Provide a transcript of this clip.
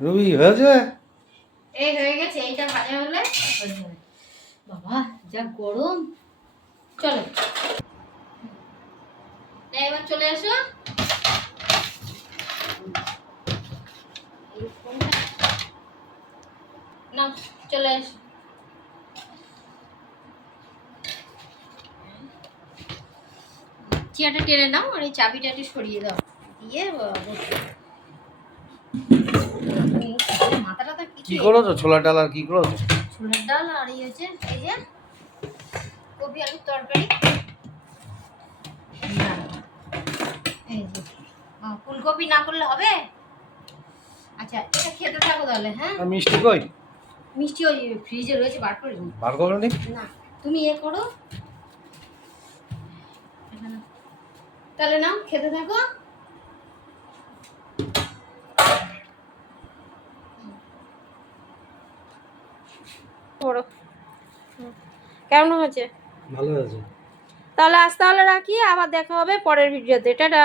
রবি হয়েছে? এই হয়ে গেছে, এইটা ভাজা হলে হয়ে যাবে। বাবা যা গরম। চলো এবার চলে এসো। না চলে এসো। চেয়ারটা টেনে নাও আর এই চাবিটা একটু সরিয়ে দাও, দিয়ে মাথাটা কি করেছো? ছোলা ডাল আর কি করেছো? ছোলার ডাল আর এই হচ্ছে এই যে কপি আলুর তরকারি। এই যে ফুলকপি না করলে হবে? আচ্ছা এটা খেতে থাকো তাহলে। হ্যাঁ আর মিষ্টি কই? মিষ্টি ওই ফ্রিজে রয়েছে, বার করে দিন। বার করো নি? না তুমি এ করো তাহলে, নাও খেতে থাকো। কেমন হয়েছে? ভালো আছে। তাহলে আজ তাহলে রাখি, আবার দেখা হবে পরের ভিডিওতে। টাটা।